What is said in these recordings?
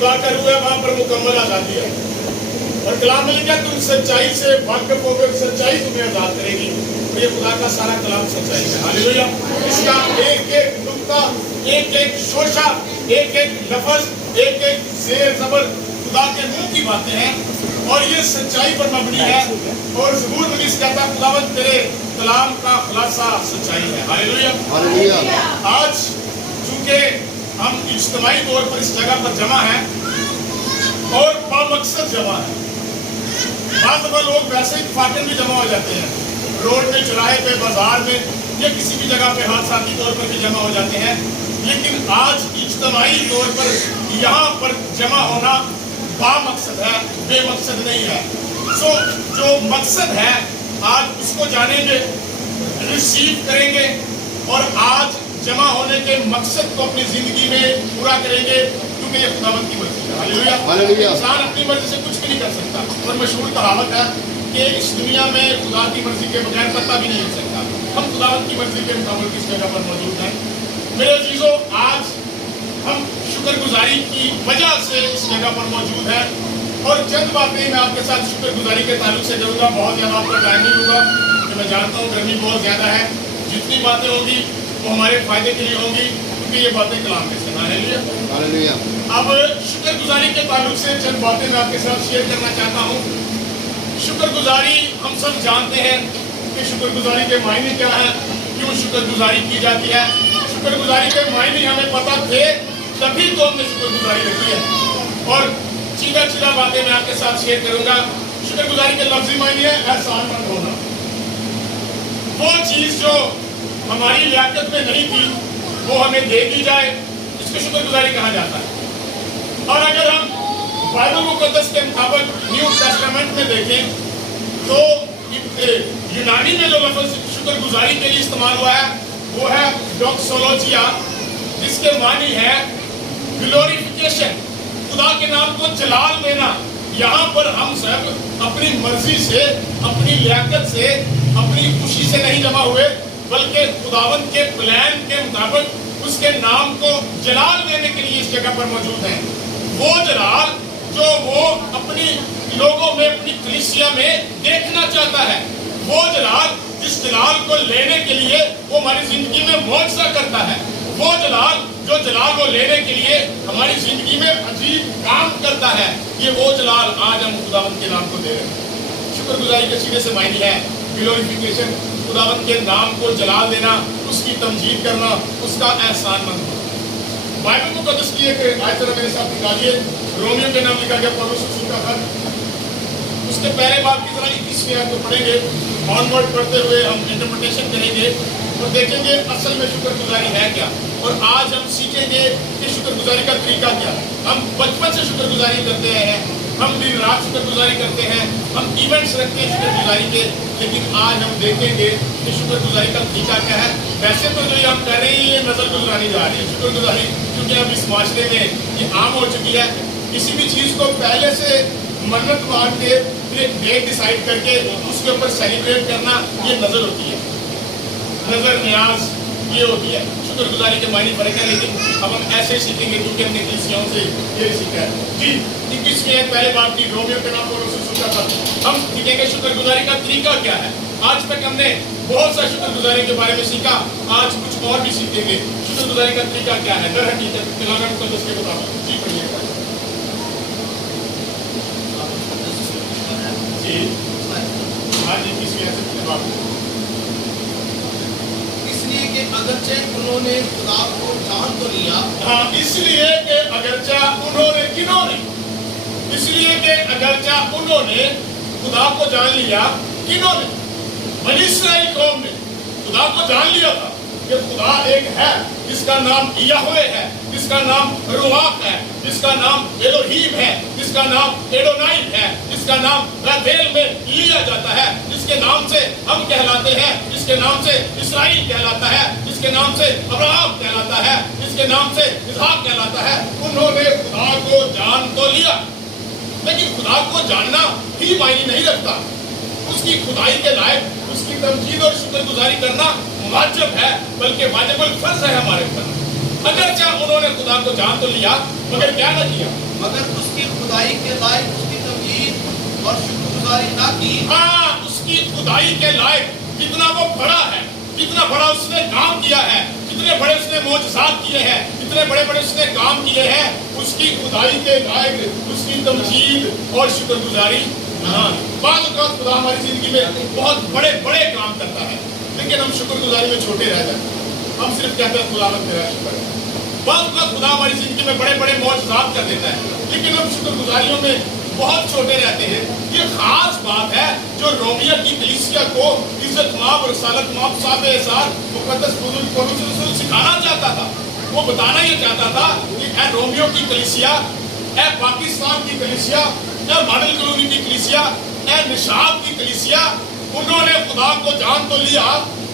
खुदा का रूह है वहां पर मुकम्मल आजादी है। और कलाम में लिखा तुम सच्चाई से वाकिफ हो गए, सच्चाई तुम्हें आजाद करेगी। तो ये खुदा का सारा कलाम सच्चाई है। हालेलुया। इसका एक एक नुक्ता, एक एक शोशा, एक एक लफ्ज, एक एक ज़ेर ज़बर खुदा के मुंह की बातें हैं और ये सच्चाई पर मबनी है। और ज़बूर में इस कहता है खुदावंद तेरे कलाम का खुलासा सच्चाई है। हालेलुया। आज चूंकि हम इज्तिमाई तौर पर इस जगह पर जमा हैं और बामकसद जमा है। बाद में लोग वैसे ही फाटन भी जमा हो जाते हैं, रोड पे, चौराहे पे, बाजार में या किसी भी जगह पे हादसाती तौर पर भी जमा हो जाते हैं। लेकिन आज इज्तिमाई तौर पर यहाँ पर जमा होना बामकसद है, बेमकसद नहीं है। सो जो मकसद है आज उसको जानेंगे, रिसीव करेंगे और आज जमा होने के मकसद को अपनी जिंदगी में पूरा करेंगे, क्योंकि ये खुदावंद की मर्जी है। हालेलुया। इंसान अपनी मर्जी से कुछ भी नहीं कर सकता। और मशहूर कहावत है कि इस दुनिया में खुदा की मर्जी के बगैर पत्ता भी नहीं हिल सकता। हम खुदावंद की मर्जी के मुताबिक इस जगह पर मौजूद हैं। मेरे अजीजों, आज हम शुक्रगुजारी की वजह से इस जगह पर मौजूद हैं और चंद बातें मैं आपके साथ शुक्रगुजारी के ताल्लुक से करूँगा। बहुत ज़्यादा आपका टाइम नहीं होगा कि मैं जानता हूँ गर्मी बहुत ज़्यादा है। जितनी बातें होंगी वो हमारे फायदे के लिए होंगी, क्योंकि ये बातें कलाम में से। हालेलुया। अब शुक्रगुजारी के ताल्लुक से चंद बातें मैं आपके साथ शेयर करना चाहता हूँ। शुक्रगुजारी हम सब जानते हैं कि शुक्रगुजारी के मायने क्या है, क्यों शुक्रगुजारी की जाती है। शुक्रगुजारी के मायने हमें पता थे, तभी तो हमने शुक्रगुजारी रखी है। और सीधा सीधा बातें मैं आपके साथ शेयर करूंगा। शुक्रगुजारी के लफ्ज़ी मायने है एहसानमंद होना। वो चीज़ जो हमारी लियाकत में नहीं थी वो हमें दे दी जाए, इसको शुक्रगुजारी कहा जाता है। और अगर हम बाइबल मुक़द्दस के मुताबिक न्यू टेस्टामेंट में देखें तो यूनानी में जो लफ्ज़ शुक्रगुजारी के लिए इस्तेमाल हुआ है वो है डोक्सोलॉजिया, जिसके मानी है ग्लोरिफिकेशन, खुदा के नाम को जलाल देना। यहाँ पर हम सब अपनी मर्जी से, अपनी लियाकत से, अपनी खुशी से नहीं जमा हुए, बल्कि खुदावंद के प्लान के मुताबिक उसके नाम को जलाल देने के लिए इस जगह पर मौजूद हैं। वो जलाल जो वो अपनी लोगों में, अपनी कलीसिया में देखना चाहता है, वो जलाल जिस जलाल को लेने के लिए वो हमारी जिंदगी में मौजज़ा करता है, वो जलाल जो जलाल को लेने के लिए हमारी जिंदगी में अजीब काम करता है, ये वो जलाल आज हम खुदावंद के नाम को दे रहे हैं। शुक्रगुजारी के सीधे से मायने है ग्लोरिफिकेशन, खुदावंद के नाम को जलाल देना, उसकी तमजीद करना, उसका एहसानमंद होना। बाइबल मुक़द्दस की एक आयत जरा मेरे साथ निकालिए। रोमियो के नाम लिखा गया पौलुस रसूल का खत, उसके पहले बाब की जरा 21वीं आयत को पढ़ेंगे। ऑनवर्ड पढ़ते हुए हम इंटरप्रिटेशन करेंगे और देखेंगे असल में शुक्रगुजारी है क्या। और आज हम सीखेंगे कि शुक्रगुजारी का तरीका क्या है। हम बचपन से शुक्रगुजारी करते हैं, हम दिन रात शुक्रगुजारी करते हैं, हम इवेंट्स रखते हैं शुक्रगुजारी के, लेकिन आज हम देखेंगे कि शुक्रगुजारी का तरीका क्या है। वैसे तो जो हम कर रहे हैं ये नजर गुजरानी जा रही है शुक्रगुजारी, क्योंकि अब इस माशरे में ये आम हो चुकी है। किसी भी चीज़ को पहले से मन्नत मांग के फिर एक डेट डिसाइड करके उसके ऊपर सेलिब्रेट करना, ये नजर होती है, नजर न्याज ये होती है। शुक्रगुजारी के मायने फर्क है, लेकिन अब हम ऐसे सीखेंगे क्योंकि हमने कलीसियाओं से ये सीखा है। जी 21वीं पहले बात की रोमियो के नाम पर हम सीखेंगे शुक्रगुजारी का तरीका क्या है। आज तक हमने बहुत सा शुक्रगुजारी के बारे में सीखा, आज कुछ और भी सीखेंगे। शुक्रगुजारी का तरीका क्या है दर हकीकत कलाम मुक़द्दस के मुताबिक। जी पढ़िएगा। जी हाँ जी 21वीं बात। इसलिए कि अगरचे उन्होंने खुदा को जान तो लिया। हाँ, इसलिए कि अगरचा उन्होंने, किन्होंने? इसलिए कि अगरचा उन्होंने खुदा को जान लिया, किन्होंने? बनी इस्राएल कौम ने खुदा को जान लिया था कि खुदा एक है, जिसका नाम यहोवे है, जिसका नाम रुआक है, जिसका नाम एलोहीम है, जिसका नाम एडोनाई है, जिसका नाम बेथेल में लिया जाता है, जिसके नाम से हम कहलाते हैं, जिसके नाम से इस्राएल कहलाता है, जिसके नाम से अब्राहम कहलाता है, जिसके नाम से इसहाक कहलाता है। उन्होंने खुदा को जान तो लिया, लेकिन खुदा को जानना ही मायने नहीं रखता। उसकी खुदाई के लायक उसकी तमजीद और शुक्रगुजारी करना वाजिब है, बल्कि वाजिबुल फर्ज है हमारे ऊपर। अगर चाहे उन्होंने खुदा को जान तो लिया, मगर क्या न किया, मगर उसकी खुदाई के लायक उसकी तमजीद और शुक्रगुजारी ना की। हाँ, उसकी खुदाई के लायक कितना वो बड़ा है, कितना बड़ा उसने काम किया है, कितने बड़े उसने मोजज़ात किए हैं, कितने बड़े बड़े उसने काम किए हैं, उसकी खुदाई के लायक उसकी तमजीद और शुक्रगुजारी ना। बाद औक़ात खुदा हमारी जिंदगी में बहुत बड़े बड़े काम करता है, लेकिन हम शुक्रगुजारी में छोटे रह जाते हैं। हम सिर्फ कहते हैं खुदावंद तेरा शुक्र है। बाद औक़ात खुदा हमारी जिंदगी में बड़े बड़े मोजज़ात कर देता है, लेकिन हम शुक्रगुजारियों में बहुत छोटे रहते हैं। ये खास बात है जो रोमिया की कलीसिया को इज्जत माब और रसालत माब साहब एहसार मुकद्दस पौलुस रसूल सिखाना चाहता था। वो बताना ये चाहता था कि ए रोमियो की कलीसिया, ए पाकिस्तान की कलीसिया, ए मॉडल कॉलोनी की कलीसिया, ए निशाब की कलीसिया, उन्होंने खुदा को जान तो लिया,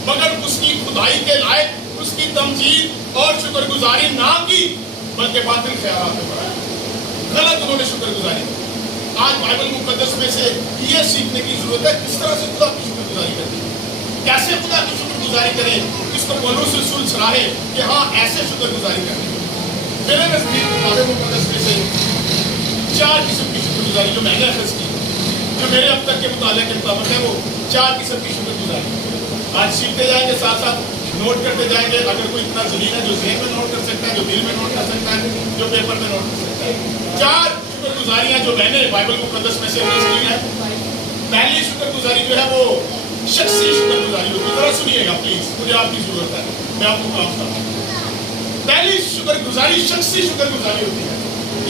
मगर उसकी खुदाई के लायक उसकी तमजीद और शुक्रगुजारी ना की, बल्कि बातिल ख्यालात में पड़ा। गलत उन्होंने शुक्रगुजारी की। आज बाइबल मुकद्दस में से ये सीखने की जरूरत है किस तरह से खुदा की शुक्रगुजारी करनी है, कैसे खुदा की शुक्रगुजारी करें। इसको पौलुस रसूल सलाहे कि हाँ ऐसे शुक्रगुजारी करनी है। मेरे नजदीक बाइबल मुकद्दस में से 4 किस्म की शुक्रगुजारी जो मैंने अखज़ की, जो मेरे अब तक के मुताले के मुताबिक है, वो 4 किस्म की शुक्रगुजारी आज सीखते जाएंगे, साथ साथ नोट करते जाएंगे। अगर कोई इतना ज़हीन है जो ज़हन में नोट कर सकता है, जो दिल में नोट कर सकता है, जो पेपर में नोट कर सकता है। 4 शुक्रगुजारियां जो मैंने बाइबल मुकद्दस में से की है। पहली शुक्रगुजारी जो है वो शख्सी शुक्रगुजारी होती है। जरा सुनिएगा प्लीज, मुझे आपकी जरूरत है, मैं आपको काम करता हूँ। पहली शुक्रगुजारी शख्सी शुक्रगुजारी होती है।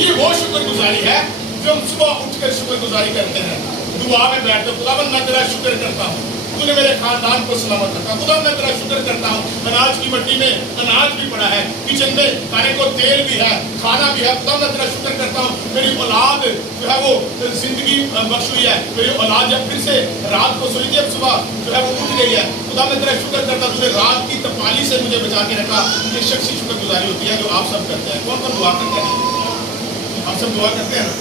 ये वो शुक्रगुजारी है जो हम सुबह उठकर शुक्रगुजारी करते हैं, दुआ में बैठकर खुदावंद मैं तेरा शुक्र करता हूँ, तूने मेरे खानदान को सलामत रखा। खुदा मैं तेरा शुक्र करता हूँ, अनाज की मट्टी में अनाज भी पड़ा है, किचन में खाने को तेल भी है, खाना भी है। खुदा मैं तेरा शुक्र करता हूँ, मेरी औलाद जो है वो जिंदगी बख्श हुई है, मेरी औलाद जब फिर से रात को सोई थी, अब सुबह जो है वो उठ गई है। खुदा मैं तेरा शुक्र करता हूँ, तूने रात की तपाली से मुझे बचा के रखा। ये शख्सी शुक्रगुजारी होती है जो आप सब करते हैं। कौन कौन दुआ करते हैं? आप सब दुआ करते हैं ना?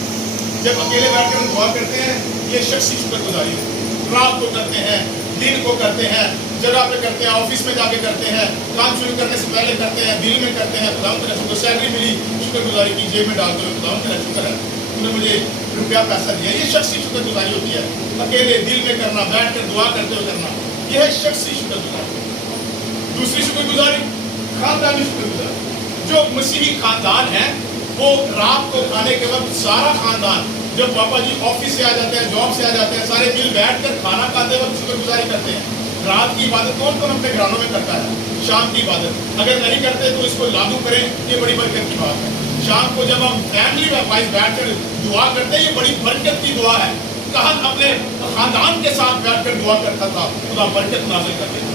जब अकेले बैठकर हम दुआ करते हैं, ये शख्सी शुक्रगुजारी है। रात को करते हैं, दिन को करते हैं, जगह पे करते हैं, ऑफिस में जाके करते हैं, काम शुरू करने से पहले करते हैं, दिल में करते हैं। खुदा तेरा शुक्र, सैलरी मिली शुक्रगुजारी की, जेब में डालते हुए खुदा तेरा शुक्र है, तूने मुझे रुपया पैसा दिया। ये शख्सी शुक्रगुजारी होती है। अकेले दिल में करना, बैठ कर दुआ करते हुए करना, यह है शख्सी शुक्रगुजारी। दूसरी शुक्रगुजारी खानदानी शुक्रगुजारी। जो मसीही खानदान है वो रात को खाने के वक्त सारा खानदान, जब पापा जी ऑफिस से आ जाते हैं, जॉब से आ जाते हैं, सारे मिल बैठकर खाना खाते वक्त शुक्रगुजारी करते हैं। रात की इबादत कौन कौन अपने घरानों में करता है? शाम की इबादत अगर नहीं करते तो इसको लागू करें, ये बड़ी बरकत की बात है। शाम को जब हम फैमिली वाइज बैठकर दुआ करते हैं, ये बड़ी बरकत की दुआ है। कहा अपने खानदान के साथ बैठकर दुआ करता था, खुदा बरकत नाज़िल करते थे।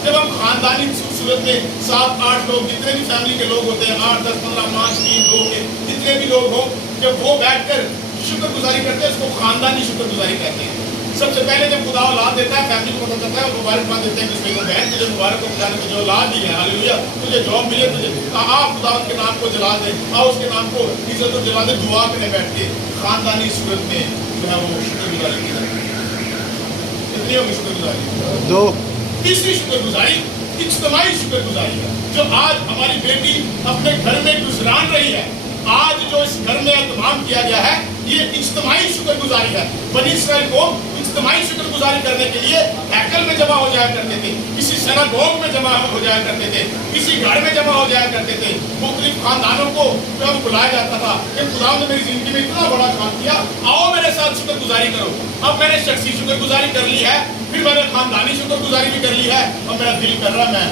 जब हम खानदानी सूरत में 7-8 लोग, जितने भी फैमिली के लोग होते हैं, 8, 10, 15, 5, 3, 2 के जितने भी लोग हों, जब वो बैठकर शुक्रगुजारी करते हैं, उसको खानदानी शुक्रगुजारी कहते हैं। सबसे पहले जब खुदा औलाद देता है, फैमिली को पता चलता है, मुबारकबाद देते हैं कि बहन तुझे मुबारक हो, खुदा ने तुझे औलाद दी है, हालेलुया, तुझे जॉब मिले, तुझे आप खुदा के नाम को जला दे, आओ उसके नाम को इज्जत और जला दे। दुआ करने बैठ के खानदानी सूरत में जो है वो शुक्रगुजारी की जाती है। कितनी होगी शुक्रगुजारी? 2। तीसरी शुक्रगुजारी इज्तिमाई शुक्रगुजारी है, जो आज हमारी बेटी अपने घर में गुजरान रही है। आज जो इस घर में एहतमाम किया गया है, ये इज्तिमाई शुक्रगुजारी है। बनी इस्राएल को इज्तिमाई शुक्रगुजारी करने के लिए हैकल में जमा हो जाया करते थे, किसी सिनागोग में जमा हो जाया करते थे, किसी घर में जमा हो जाया करते थे। मुख्तलिफ खानदानों को जब बुलाया जाता था कि खुदा ने मेरी जिंदगी में इतना बड़ा काम किया, आओ मेरे साथ शुक्रगुजारी करो। अब मैंने शख्सी शुक्रगुजारी कर ली है, फिर मैंने खानदानी शुक्रगुजारी भी कर ली है, और मेरा दिल कर रहा मैं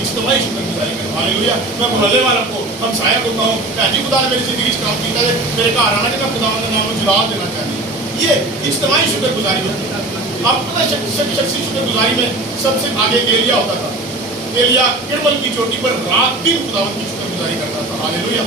इज्तिमाई शुक्रगुजारी करूँ। हालेलुया। मैं मोहल्ले वालों को, हमसाया को कहूँ कि जी खुदा ने मेरी जिंदगी से काम किया है, मेरे घर आना कि मैं खुदा का नाम जवाब देना चाहती हूँ। ये इज्तिमाई शुक्रगुजारी होती है। आपको पता शख्सी शुक्रगुजारी में सबसे आगे एलिया होता था। एलिया किरमल की चोटी पर रात दिन खुदावंद की शुक्रगुजारी करता था। हालेलुया।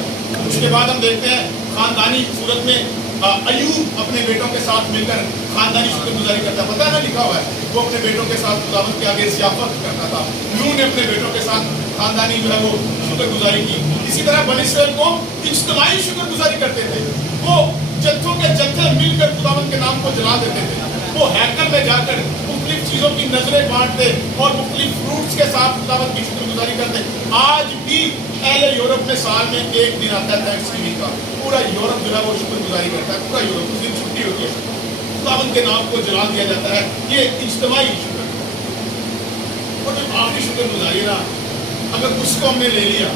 उसके बाद हम देखते हैं खानदानी सूरत में अय्यूब अपने बेटों के साथ मिलकर खानदानी शुक्रगुजारी करता। पता है ना, लिखा हुआ है, वो अपने बेटों के साथ खुदावंद के आगे ज़ियाफ़त करता था। नूह ने अपने बेटों के साथ खानदानी जो है वो शुक्रगुजारी की। इसी तरह बनी इस्राएल को इज्तिमाई शुक्रगुजारी करते थे। वो जत्थों के जत्थे मिलकर खुदावंद के नाम को जला देते थे। वो हैकल में जाकर मुख्तलिफ चीज़ों की नजरें बांटते और मुख्तलिफ फ्रूट्स के साथ खुदावंद की शुक्रगुजारी करते। आज भी पहले यूरोप में साल में एक दिन आता है थैंक्सगिविंग का, पूरा यूरोप जो है वो शुक्रगुजारी करता है, पूरा यूरोप, उस दिन छुट्टी होती है, खुदावंद के नाम को जला दिया जाता है। ये इज्तिमाई शुक्र, और जो आखिरी शुक्रगुजारी ना, अगर उसको हमने ले लिया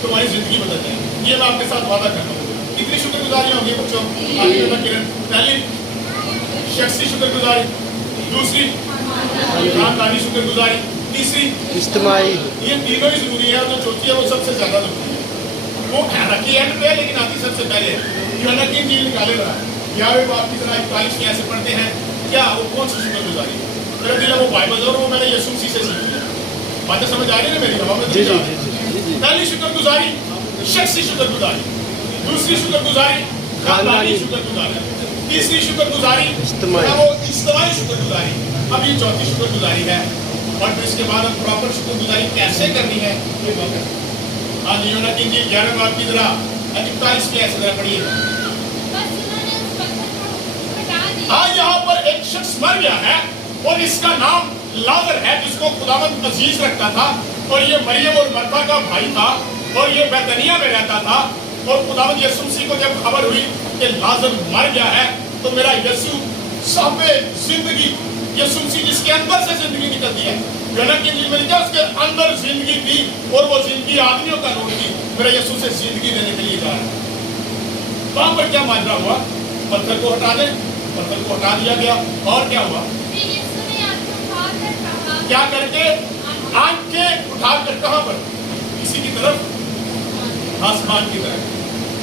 तो हमारी जिंदगी बदल जाएगी। ये मैं आपके साथ वादा करता हूँ। कितनी शुक्रगुजारी होगी बच्चों? किरण, पहली शख्सी शुक्रगुजारी, दूसरी खानदानी शुक्रगुजारी, तीसरी इज्तिमाई। ये तीनों ही जरूरी है, और जो चौथी है वो सबसे ज्यादा जरूरी है। वो हालांकि एंड पे है लेकिन आती सबसे पहले है। यूहन्ना की इंजील निकाले रहा है, 11वें बाब की तरह 41 में ऐसे पढ़ते हैं, क्या वो कौन सी शुक्रगुजारी है? मेरा दिल है वो बाइबल, और वो मैंने यीशु मसीह से सीखी है। बातें समझ आ रही है ना मेरी? हवा में जी जी जी। पहली शुक्रगुजारी शख्सी शुक्रगुजारी, दूसरी शुक्रगुजारी खानदानी शुक्रगुजारी, तीसरी शुक्रगुजारी वो इज्तिमाई शुक्रगुजारी, अब ये चौथी शुक्रगुजारी है। और फिर इसके बाद हम प्रॉपर शुक्रगुजारी कैसे करनी है ये बात है। आज यूहन्ना की इंजील 11वें बाब की तरह 41 में ऐसे तरह पढ़िएगा। हाँ, यहाँ पर एक शख्स मर गया है और इसका नाम लाजर है, जिसको खुदावंद अजीज रखता था, और ये मरियम और मरता का भाई था, और ये बैतनिया में रहता था। और खुदावंद यीशु मसीह को जब खबर हुई कि लाजर मर गया है, तो मेरा यीशु साहबे जिंदगी, यीशु मसीह जिसके अंदर से जिंदगी निकलती है, यूहन्ना की इंजील में लिखा है उसके अंदर जिंदगी थी, और वो जिंदगी आदमियों का नूर थी। मेरा यीशु से जिंदगी देने के लिए जा रहा है। वहां पर क्या माजरा हुआ? पत्थर को हटा दे, पत्थर को हटा दिया गया, और क्या हुआ? क्या करके? आंखें उठाकर कहां पर? इसी की तरफ, आसमान की तरफ।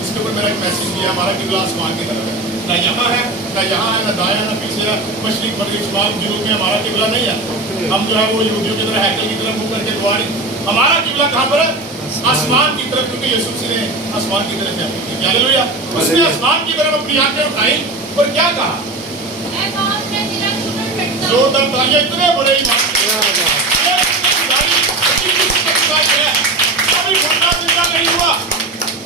इसके ऊपर मेरा एक मैसेज दिया, हमारा किबला आसमान की तरफ है, ना यहाँ है, ना यहाँ है, ना दाया, ना पीछे है, मशरिक मगरिब शुमाल जुनूब में हमारा किबला नहीं है। हम जो है वो यहूदियों की तरह हैकल की तरफ मुंह करके दुआ नहीं, हमारा किबला कहाँ पर है? आसमान की तरफ, क्योंकि यीशु मसीह ने आसमान की तरफ है। हालेलुया। उसने आसमान की तरफ अपनी आंखें उठाई और क्या कहा? जोरदार तालियां, इतने बड़े ईमान। अभी मुर्दा जिंदा नहीं हुआ,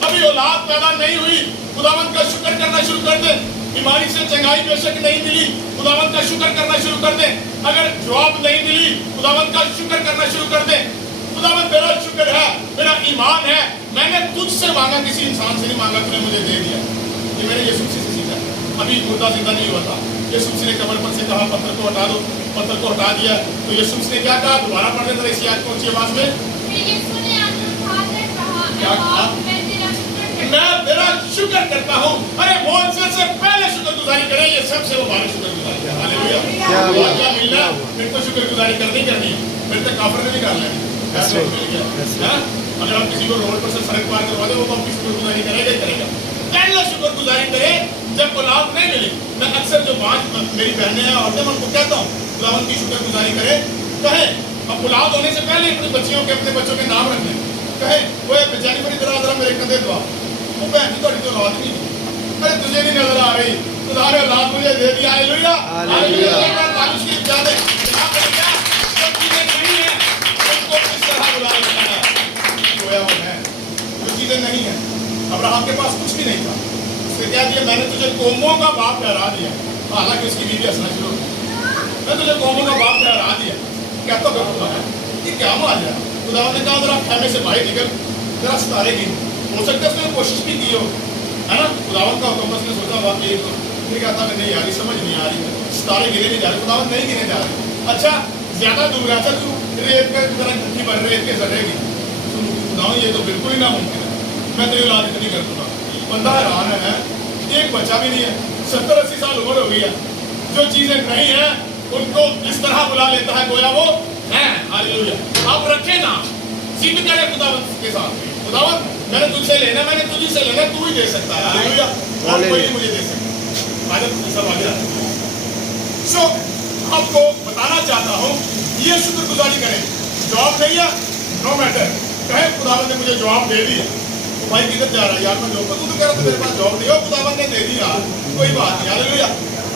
अभी औलाद पैदा नहीं हुई, खुदावंद का शुक्र करना शुरू कर दे। बीमारी से चंगाई बेशक नहीं मिली, खुदावंद का शुक्र करना शुरू कर दे। अगर जॉब नहीं मिली, खुदावंद का शुक्र करना शुरू कर दे। खुदावंद मेरा शुक्र है, मेरा ईमान है, मैंने तुझसे मांगा, किसी इंसान से नहीं मांगा, तूने मुझे दे दिया। ये मैंने यीशु मसीह से सीखा। अभी मुर्दा जिंदा नहीं हुआ था, यीशु मसीह ने कब्र पर से कहा पत्थर को हटा दो, पत्थर को हटा दिया। तो यीशु मसीह ने क्या कहा? दोबारा पढ़ लेते इसी आयत को ऊंची आवाज में। क्या कहा? मैं तेरा शुक्र करता हूँ। अरे मोहन से पहले शुक्रगुजारी करें, ये सबसे वो भारी शुक्रगुजारी है। हालेलुया। क्या मिलना? फिर तो शुक्रगुजारी करनी करनी है, फिर तो काफर ने भी कर लेनी। अगर आप किसी को रोड पर से सड़क पार करवा दे, वो तो आपकी शुक्रगुजारी करेगा ही करेगा। पहले शुक्रगुजारी करे जब औलाद नहीं मिली। मैं अक्सर जो बात मेरी बहनें हैं औरतें, मैं उनको कहता हूँ खुदावंद की शुक्रगुजारी करे, कहे अब औलाद होने से पहले अपनी बच्चियों के, अपने बच्चों के नाम रखने, कहे वो बेचारी बड़ी तरह तरह मेरे कंधे दबा, वो बहन की थोड़ी तो औलाद नहीं, अरे तुझे नहीं नजर आ रही, खुदा ने औलाद मुझे दे दिया। हालेलुया। हालेलुया। तारीफ की जाने जब चीजें नहीं है उनको किस तरह बुलाया जाता है? गोया वो है, जो चीजें नहीं है। अब्राहम के पास कुछ भी नहीं था, उसने क्या दिया? मैंने तुझे कौमों का बाप ठहरा दिया। हालांकि उसकी बीवी हंसना शुरू हो गई, मैं तुझे कौमों का बाप ठहरा दिया। कहता खुदा ये क्या मार है? खुदा ने कहा जरा खेमे से बाहर निकल, जरा सितारे गिन। हो सकता है उसने कोशिश भी की हो, है ना? खुदावंद का हुक्म, उसने सोचा वाकई तो फिर कहता मैं नहीं आ रही, समझ नहीं आ रही, सितारे गिने नहीं जा रहे, खुदावंद नहीं गिने जा रहे। अच्छा ज्यादा दूर आता तू रेत का जरा गट्ठी भर रेत के सड़ेगी, खुदावंद ये तो बिल्कुल ही नामुमकिन है, मैं तेरी औलाद इतनी कर दूंगा। बंदा हैरान है, एक बच्चा भी नहीं है, 70-80 साल उम्र हो गई है, जो चीजें नहीं है उनको इस तरह बुला लेता है गोया वो है। हालेलुया। आप रखे ना, जिद करे खुदावंद के साथ, खुदावंद मैंने तुझसे लेना, मैंने तुझी से लेना, तू ही दे सकता है। हालेलुया। और कोई नहीं मुझे दे सकता। आगे सब आगे सो आपको बताना चाहता हूँ, ये शुक्रगुजारी करें। जवाब नहीं है, नो मैटर, कहे खुदावंद ने मुझे जवाब दे दिया। तो भाई किधर जा रहा है यार? मैं जॉब पर, तू तो कह रहा था मेरे पास जॉब नहीं हो, खुदावंद ने दे दिया, कोई बात नहीं। हालेलुया।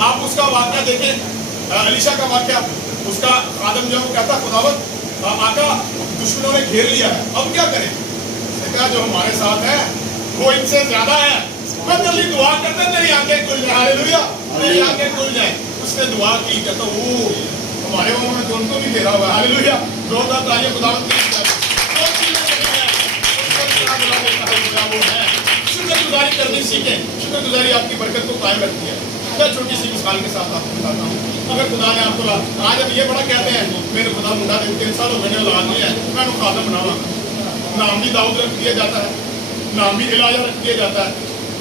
आप उसका वाक्य देखें, अलीशा का वाक्य, उसका आदम जो कहता खुदावंद आका दुश्मनों ने घेर लिया है, अब क्या करें? क्या जो हमारे साथ है वो इनसे ज्यादा है, मैं जल्दी दुआ करता तेरी आंखें खुल जाए। हालेलुया। तेरी आंखें खुल जाए। उसने दुआ की, कहता वो हमारे वहां में दोनों भी दे रहा हुआ। हालेलुया। जोरदार तालियां खुदावंद की। نہیں سیکھیں. شکر گزاری آپ کی برکت کو قائم رکھتی ہے. میں چھوٹی سی مثال کے ساتھ آپ کو بتاتا ہوں. اگر خدا نے آپ کو آج اب یہ بڑا کہتے ہیں میرے خدا منڈا دے 3 سال ہو گئے اولاد نہیں ہے میں نے خادم بناوا. نام بھی داؤد رکھ دیا جاتا ہے, نام بھی الیاہ رکھ دیا جاتا ہے,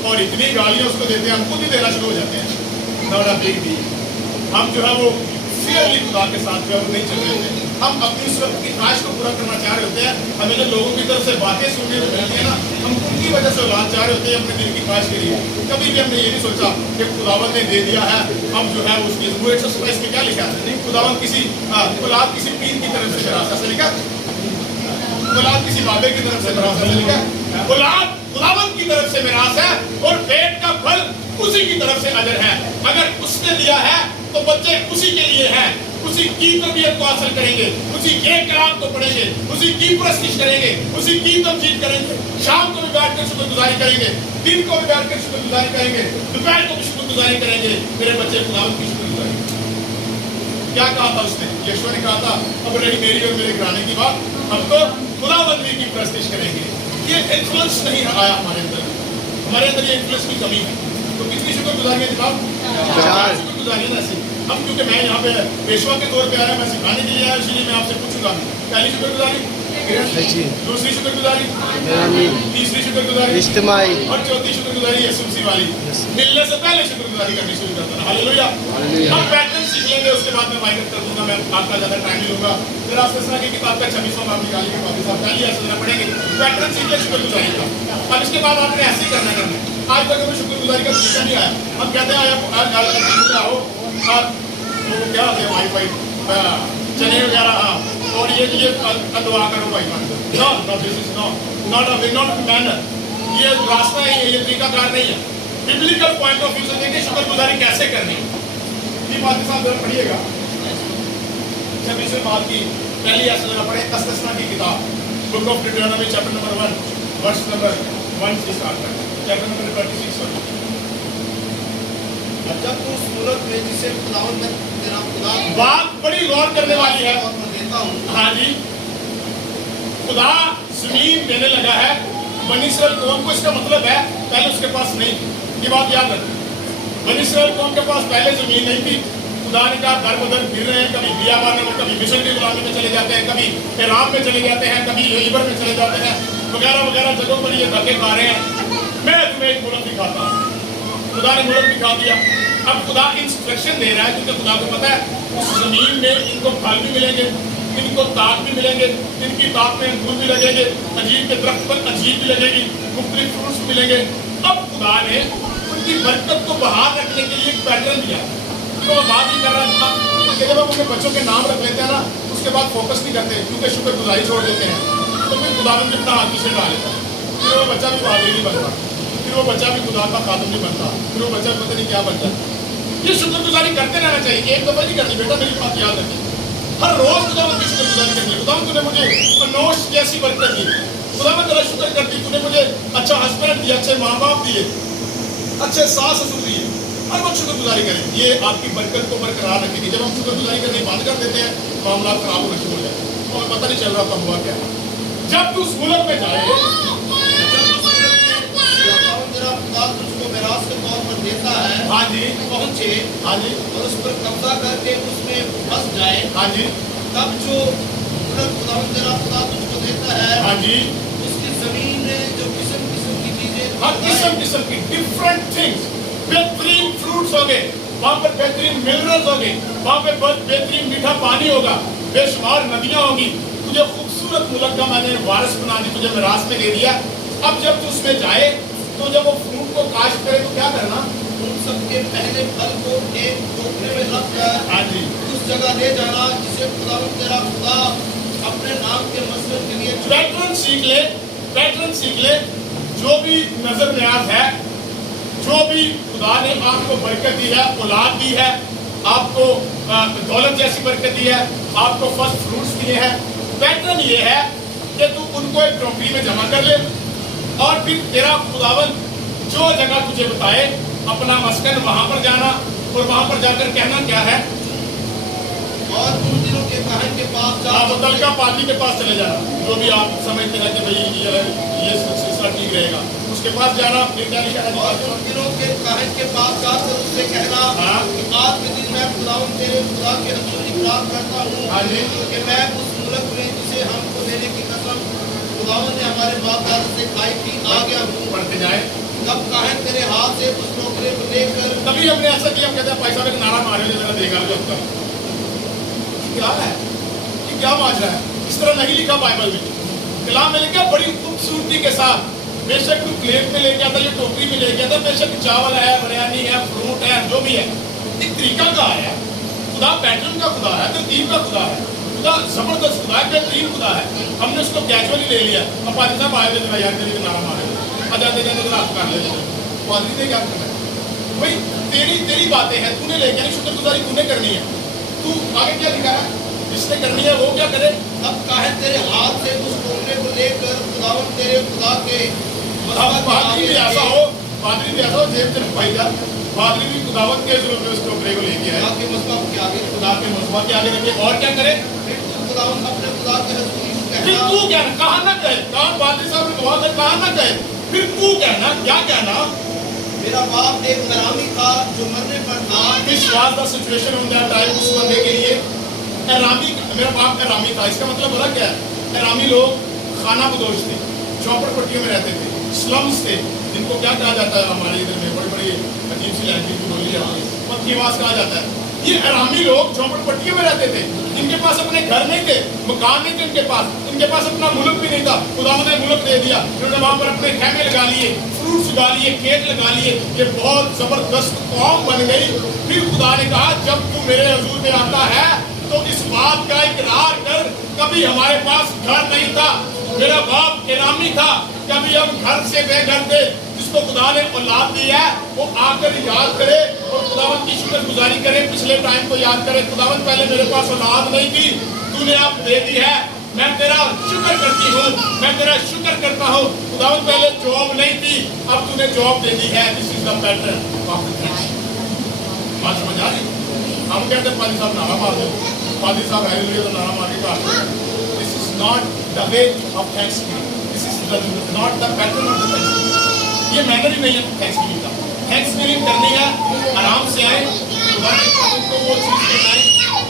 اور اتنی گالیاں اس کو دیتے ہیں ہم خود ہی دینا شروع ہو جاتے ہیں. نوڑا دیکھ دی ہم جو ہے وہ فیئرلی خدا کے ساتھ جو ہے وہ نہیں چل رہے تھے. ہم اپنی اس وقت کی خواہش کو پورا کرنا چاہ رہے ہوتے ہیں. ہمیں جو لوگوں کی طرف سے باتیں سننے کو ملتی ہیں نا, ہم ان کی وجہ سے اولاد چاہ رہے ہوتے ہیں اپنے دل کی خواہش کے لیے. کبھی بھی ہم نے یہ نہیں سوچا کہ خداوند نے دے دیا ہے ہم جو ہے اس کی اس میں کیا لکھا ہے خداوند کسی اولاد کسی پیر کی طرف سے راستہ سے لکھا, اولاد کسی بابے کی طرف سے راستہ سے لکھا. اولاد خداوند کی طرف سے میراث ہے اور پیٹ کا پھل اسی کی طرف سے اجر ہے. اگر اس نے دیا ہے تو بچے اسی کے لیے ہیں, اسی کی تربیت کو حاصل کریں گے, اسی کے کلام کو پڑھیں گے, اسی کی پرستش کریں گے, اسی کی تمجید کریں گے. شام کو بھی بیٹھ کر شکر گزاری کریں گے, دن کو بھی بیٹھ کر شکر گزاری کریں گے, دوپہر کو بھی شکر گزاری کریں گے. میرے بچے خداوند کی شکر گزاری. کیا کہا تھا اس نے؟ یشوع نے کہا تھا اب رہی میری اور میرے گھرانے کی بات, ہم تو خداوندی کی پرستش کریں گے. یہ انفلوئنس نہیں آیا ہمارے اندر, ہمارے اندر یہ انفلوئنس کی کمی ہے. تو کتنی شکر گزاری ہے جناب؟ 4 شکر گزاری ہے نا. اب کیونکہ میں یہاں پہ پیشوا کے طور پہ آیا, میں سکھانے کے لیے آیا, اس لیے میں آپ سے پوچھوں گا پہلی شکر گزاری, دوسری شکر گزاری, تیسری شکر گزاری اجتماعی, اور چوتھی شکر گزاری یسوع والی. ملنے سے پہلے شکر گزاری کرنی شروع کرتا ہوں. ہاللیلویہ. ہم پیٹرن سیکھ لیں گے, اس کے بعد میں مائنڈ کر دوں گا, میں آپ کا زیادہ ٹائم نہیں لوں گا. پھر آپ سسنا کی کتاب کا 26واں باب نکالیے گے, واپس آپ پہلی ایسا پڑھیں گے پیٹرن سیکھ لیں شکر گزاری کا. اب اس کے بعد آپ نے ایسے ہی کرنا ہے. آج تک ہمیں شکر گزاری کا طریقہ نہیں آیا. ہم کہتے ہیں آؤ وہ کیا ہوتے ہیں وائی فائی چنے وغیرہ, ہاں, اور یہ دعا کرو بھائی مینر, یہ راستہ ہے, یہ طریقہ کار نہیں ہے. ببلیکل پوائنٹ آف ویو سے دیکھیں شکر گزاری کیسے کرنی ہے. یہ بات کے ساتھ ذرا پڑھیے گا. 26ویں باب کی پہلی ایسا ذرا پڑھیں, استثنا کی کتاب, book of Deuteronomy chapter number 1 verse number 1 سے اسٹارٹ کریں, چیپٹر نمبر 36. جب تو اس ملک میں جسے خداوند نے تیرا خدا بات بڑی غور کرنے والی ہے. اور میں دیتا ہوں, ہاں جی, خدا زمین دینے لگا ہے بنی اسرائیل قوم کو. اس کا مطلب ہے پہلے اس کے پاس نہیں تھی. یہ بات یاد رکھیں, بنی اسرائیل قوم کے پاس پہلے زمین نہیں تھی. خدا نے کہا در بدر پھر رہے ہیں, کبھی بیابان میں, کبھی مصر کی غلامی میں چلے جاتے ہیں, کبھی عراق میں چلے جاتے ہیں, کبھی عبر میں چلے جاتے ہیں, وغیرہ وغیرہ جگہوں پر یہ دھکے کھا رہے ہیں. میں تمہیں ایک ملک دکھاتا ہوں. خدا نے ملک دکھا دیا. اب خدا انسٹرکشن دے رہا ہے کیونکہ خدا کو پتا ہے اس زمین میں ان کو پھل بھی ملیں گے, ان کو تاک بھی ملیں گے, ان کی تاک میں انگور بھی لگیں گے, انجیر کے درخت پر انجیر بھی لگے گی, مختلف فروٹس بھی ملیں گے. اب خدا نے ان کی برکت کو بحال رکھنے کے لیے ایک پیٹرن دیا. تو وہ بات نہیں کر رہا تھا کہ جب ہم اپنے بچوں کے نام رکھ لیتے ہیں نا, اس کے بعد فوکس نہیں کرتے کیونکہ شکر گزاری چھوڑ دیتے ہیں, تو پھر خدا نے اپنا ہاتھ پیچھے ڈال لیتا ہے. پھر وہ بچہ بھی پادری نہیں بنتا, پھر وہ بچہ بھی خدا کا خادم نہیں بنتا, پھر وہ بچہ پتہ نہیں کیا بنتا. یہ شکر گزاری کرتے رہنا چاہیے. ایک دفعہ نہیں کرنی بیٹا, میری بات یاد رکھیں. ہر روز خداوند کی شکر گزاری کرنی ہے. خداوند نے مجھے انوش جیسی برکت دی, خداوند تیرا شکر کرتی, تو نے مجھے اچھا ہسبینڈ دیا, اچھے ماں باپ دیے, اچھے ساس سسر دیے. ہر وقت شکر گزاری کریں, یہ آپ کی برکت کو برقرار رکھے گی. جب ہم شکر گزاری کرنے بند کر دیتے ہیں معاملات خراب ہونا شروع ہو جاتے ہیں, اور پتہ نہیں چل رہا تھا ہوا کیا. جب تو اس ملک میں جائے, تیرا خدا تجھ کو میراث کے طور پر دیتا ہے, ہاں جی, پہنچے, ہاں جی, اور اس پر قبضہ کر کے اس میں بس جائے, ہاں جی, تب جو خداوند تیرا خدا تجھ کو دیتا ہے, ہاں جی, اس کی زمین میں جو قسم قسم کی چیزیں, ہر قسم قسم کی ڈفرنٹ تھنگس, بہترین فروٹس ہوں گے وہاں پر, بہترین منرلز ہوں گے وہاں پہ, بہترین میٹھا پانی ہوگا, بے شمار ندیاں ہوں گی. تجھے خوبصورت ملک کا میں نے وارث بنا دی, تجھے میراث میں دے دیا. اب جب تو اس میں جائے تو جب وہ فروٹ کو کاشت کرے تو کیا کرنا, ان سب کے پہلے پھل کو ایک ٹوکرے میں رکھ کر, ہاں جی, اس جگہ لے جانا جسے خداوند تیرا خدا اپنے نام کے مسجد کے لیے پیٹرن سیکھ لے, پیٹرن سیکھ لے. جو بھی نظر نیاز ہے, جو بھی خدا نے آپ کو برکت دی ہے, اولاد دی ہے, آپ کو دولت جیسی برکت دی ہے, آپ کو فرسٹ فروٹس دیے ہیں, پیٹرن یہ ہے کہ تو ان کو ایک ٹوکری میں جمع کر لے, اور پھر تیرا خداوند جو جگہ تجھے بتائے اپنا مسکن وہاں پر جانا, اور وہاں پر جا کر کہنا کیا ہے, اور ان دنوں کے کاہن کے پاس جا, متعلقہ پادری کے پاس چلے جانا. جو بھی آپ سمجھتے ہیں کہ بھائی یہ سلسلہ मामला ठीक रहेगा। उसके पास जाना, फिर क्या लिखा है? और मुनकिरों के काहिन के पास जाकर उससे कहना हाँ। कि आज के दिन मैं खुदावंद तेरे खुदा के हजूर इकरार करता हूँ हाँ जी। कि मैं उस मुल्क में जिसे हमको देने की कसम खुदावंद ने हमारे बाप दादा से खाई थी आ गया हूँ। पढ़ते जाए। तब काहिन तेरे हाथ से उस टोकरे को लेकर कभी हमने ऐसा किया, हम कहते हैं पैसा एक नारा मारे जरा देखा लो अब तक क्या है, ये क्या माजरा है? इस तरह नहीं लिखा बाइबल में। कलाम में लिखा बड़ी खूबसूरती के साथ, बेशक तू प्लेट में लेके आता, ये टोकरी में लेके आता, बेशक चावल है, बिरयानी है, फ्रूट है, जो भी है, एक तरीका का है। खुदा पैटर्न का खुदा है, तरतीब का खुदा है, खुदा जबरदस्त खुदा है, बेहतरीन खुदा है। हमने उसको कैजुअली ले लिया। अब पादरी साहब आए थे यार तेरे नारा मारे, जाते जाते रात कर लेते, पादरी ने क्या करना है भाई? तेरी बातें हैं, तूने लेके आनी, शुक्रगुजारी तूने करनी है। तू आगे क्या लिखा है? जिसने करनी है वो क्या करे? तब काहिन तेरे हाथ से उस टोकरे को लेकर खुदावंद तेरे खुदा के पादरी भी ऐसा हो, पादरी भी ऐसा हो, जेब से भाई जा, पादरी भी खुदावंद के जरूर में उस टोकरे को लेके आए, के मसबा के आगे खुदा के मसबा के आगे रखे, और क्या करे? फिर तू खुदावंद अपने खुदा के हजूर फिर कहना तू क्या कहा ना कहे, कहा पादरी साहब ने कहा कहा ना कहे, फिर तू कहना, क्या कहना? मेरा बाप एक हरामी था जो मरने पर था। This was the situation on that time उस बंदे के लिए। हरामी, मेरा बाप हरामी था, इसका मतलब बड़ा क्या है? हरामी लोग खाना बदोश थे, झोपड़पट्टियों में रहते थे, स्लम्स थे, जिनको क्या कहा जाता है हमारे इधर में, बड़ी बड़ी अजीब सी लैंग्वेज की बोली जाती है, पत्थीवास कहा जाता है। ये हरामी लोग झोपड़पट्टियों में रहते थे, इनके पास अपने घर नहीं थे, मकान नहीं थे इनके पास अपना मुल्क भी नहीं था। खुदावंद ने मुल्क दे दिया, उन्होंने वहां पर अपने खेमे लगा लिए, फ्रूट्स उगा लिए, खेत लगा लिए, ये बहुत जबरदस्त कौम बन गई। फिर खुदा ने कहा जब तू मेरे हजूर में आता है तो इस बात का इकरार कर, कभी हमारे पास घर नहीं था, मेरा बाप हरामी था, कभी हम घर से बेघर थे। जिसको खुदा ने औलाद दी है वो आकर याद करे और खुदावंद की शुक्रगुजारी करे, पिछले टाइम को याद करे। खुदावंद पहले मेरे पास औलाद नहीं थी, तूने अब दे दी है, मैं तेरा शुक्र करती हूँ, मैं तेरा शुक्र करता हूँ। खुदावंद पहले जॉब नहीं थी, अब तूने जॉब दे दी है। This is the pattern of the thanks. बात समझ आ रही? हम कहते हैं पादरी साहब नारा मार दो, पादरी साहब हालेलुया तो नारा मार के कहा, this is not the way of Thanksgiving, this is not the pattern of the Thanksgiving. ये मैनर ही नहीं है थैंक्सगिविंग का। थैंक्सगिविंग करनी है, आराम से आए, खुदा ने आपको वो चीज बताए,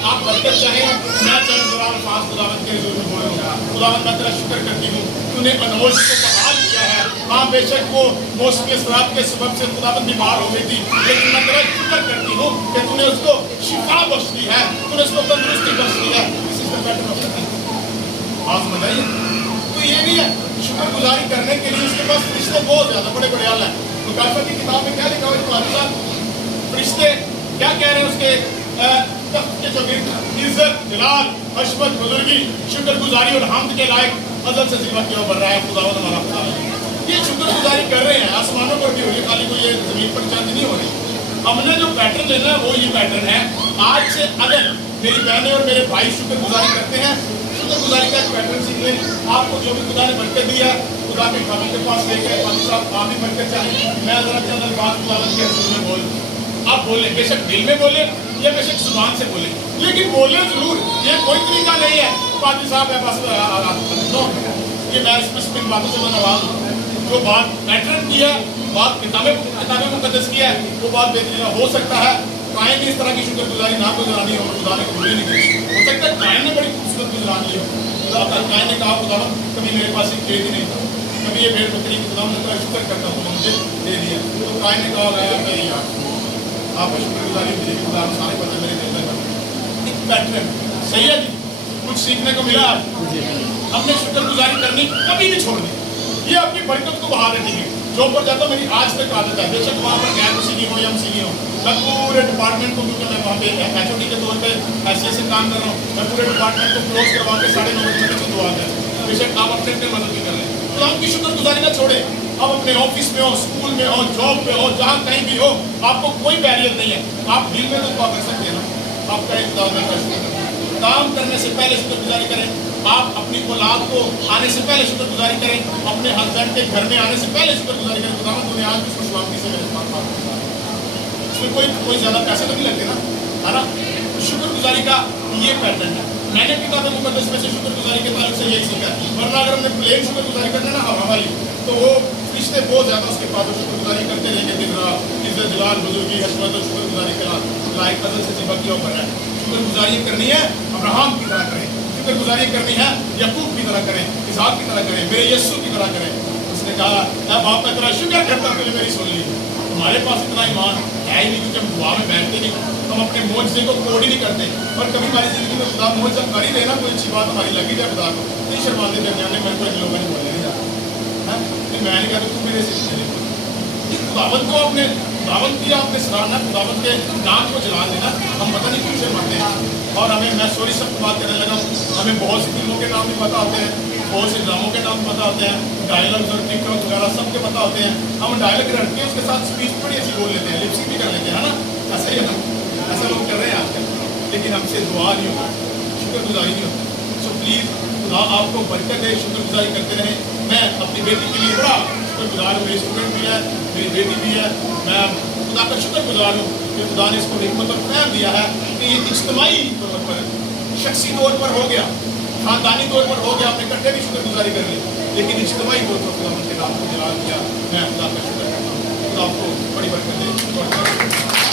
आप बरकत चाहें, मैं चंद दौरान पास खुदावंद के हुजूर में बोलूंगा, खुदावंद मैं तेरा शुक्र करती हूँ, तूने अनमोल को बहाल किया है। हाँ बेशक वो मौसम इसरात के सबब से खुदावंद बीमार हो गई थी, लेकिन मैं तेरा शुक्र करती हूँ कि तूने उसको शिफा बख्श दी है, तूने उसको तंदुरुस्ती बख्श दी है। This is the pattern of the thanks. आप समझ आइए? तो ये नहीं है शुक्रगुजारी करने के लिए उसके पास फरिश्ते बहुत ज्यादा बड़े बड़े आल हैं। मुकाशा की किताब में क्या लिखा हुआ है पादरी साहब? फरिश्ते क्या कह रहे हैं उसके तख्त के चौगिर्द, इज्जत, जलाल, हशमत, बुजुर्गी, शुक्रगुजारी और हमद के लायक अज़ल से सिवा क्यों बढ़ रहा है खुदावंद हमारा खुदा है। ये शुक्रगुजारी कर रहे हैं, आसमानों पर भी हो रही है, खाली कोई ये जमीन पर चांदी नहीं हो रही। हमने जो पैटर्न लेना है वो ये पैटर्न है। आज से अगर मेरी बहनें और मेरे भाई शुक्रगुजारी करते हैं, शुक्रगुजारी का एक पैटर्न सीख लें। आपको जो भी खुदा ने बरकत दी है, खुदा के खाने के पास लेकर पादरी साहब आप भी बरकत चाहिए, मैं जरा चंद अल्फाज खुदावंद के हजूर में बोल, आप बोले, बेशक दिल में बोले या बेशक जुबान से बोले, लेकिन बोले जरूर। ये कोई तरीका नहीं है पादरी साहब है बस नो, ये मैं स्पेसिफिक बातों से नवाज हूँ। जो बात पैटर्न की है, बात किताबें मुकद्दस की है, वो बात बेहतरीन हो सकता है। कायन ने इस तरह की शुक्रगुजारी ना गुजरानी हो, खुदा ने कबूल नहीं की। हो सकता है कायन ने बड़ी खूबसूरत गुजरान ली हो, कायन ने कहा खुदावंद कभी मेरे पास एक खेत ही नहीं था, कभी ये भेड़ बकरी की खुदावंद का शुक्र करता हूँ मुझे दे दिया। तो कायन ने कहा नहीं यार आपको शुक्रगुजारी मिलेगी, खुदा सारे पता मेरे दिल में एक पैटर्न सही है जी। कुछ सीखने को मिला आज, अपने शुक्रगुजारी करनी कभी नहीं छोड़नी, ये आपकी बरकत को बाहर रखेगी। जो पर जाता मेरी आज तक आदत है, बेशक वहाँ पर गैर मुसीगी हो या मुसीगी हो, मैं पूरे डिपार्टमेंट को, क्योंकि मैं वहाँ पे HOD के तौर पे ऐसे काम कर रहा हूँ, मैं पूरे डिपार्टमेंट को क्लोज करवा के 9:30 बजे तक दुआ कर, बेशक आप अपने अपने मदद भी कर लें। तो आपकी शुक्रगुजारी ना छोड़े, आप अपने ऑफिस में हो, स्कूल में हो, जॉब पे हो, जहाँ कहीं भी हो, आपको कोई बैरियर नहीं है, आप दिल में तो दुआ कर सकते हैं ना। आपका एक काम करने से पहले शुक्रगुजारी करें, आप अपनी औलाद को आने से पहले शुक्रगुजारी करें, अपने हस्बैंड के घर में आने से पहले शुक्रगुजारी करें। खुदावंद तूने आज उसको सलामती से मेरे पास इसमें कोई ज्यादा पैसे तो नहीं लगते ना, है ना? शुक्रगुजारी का ये पैटर्न है। मैंने किताब मुकद्दस में से शुक्रगुजारी के ताल्लुक से यही सीखा, वरना अगर हमने प्लेन शुक्रगुजारी करना ना हवा वाली तो वो रिश्ते बहुत ज़्यादा उसके पास शुक्रगुजारी करते रहेंगे दिन रात। इज्जत जलाल बुजुर्गी हसमत और शुक्रगुजारी के लायक अजल से चिपकी ऊपर है। शुक्रगुजारी करनी है अब्राहम की तरह करें, शुक्रगुजारी करनी है यकूब की तरह करें, इसहाक की तरह करें, मेरे यीशु की तरह करें। उसने कहा मैं बाप का तेरा शुक्र करता हूँ, मेरी सुन ली। हमारे पास इतना ईमान है ही नहीं क्योंकि हम दुआ में बैठते नहीं, हम अपने मोजे को कोड ही नहीं करते। और कभी हमारी जिंदगी में खुदा मोजा कर ही लेना, कोई अच्छी बात हमारी लगी जाए खुदा को नहीं शर्माते दरमियान मेरे को इन लोगों ने बोलने नहीं जाता है, मैं नहीं कहता तू मेरे से खुदावंत को अपने खुदावंत की आपने सराहना, खुदावंत के नाम को जला देना। हम पता नहीं क्यों शर्माते हैं। और हमें मैं सॉरी सब बात करने लगा, हमें बहुत सी फिल्मों के नाम भी पता होते हैं, बहुत से ड्रामों के नाम पता होते हैं, डायलॉग्स और टिकटॉक वगैरह सबके पता होते हैं। हम डायलॉग रट के उसके साथ स्पीच बड़ी अच्छी बोल लेते हैं, लिपसिंग भी कर लेते हैं, है ना, ऐसा ही है ना, ऐसा लोग कर रहे हैं आजकल। लेकिन हमसे दुआ नहीं होती, शुक्रगुजारी नहीं होती। सो प्लीज़ खुदा आपको बरकत दे, शुक्रगुजारी करते रहें। मैं अपनी बेटी के लिए बड़ा शुक्रगुजार हूँ, मेरी स्टूडेंट भी है, मेरी बेटी भी है। मैं खुदा का शुक्रगुजार हूँ कि खुदा ने इसको हिम्मत और फहम दिया है कि ये इज्तिमाई तौर पर, शख्सी तौर पर हो गया, खानदानी तौर पर हो गया, आपने इकट्ठे भी शुक्रगुजारी कर ली, लेकिन इज्तिमाई तौर पर खुदा के नाम को जलाल दिया। मैं खुदा का शुक्र करता हूँ। खुदा आपको बड़ी बरकत दे।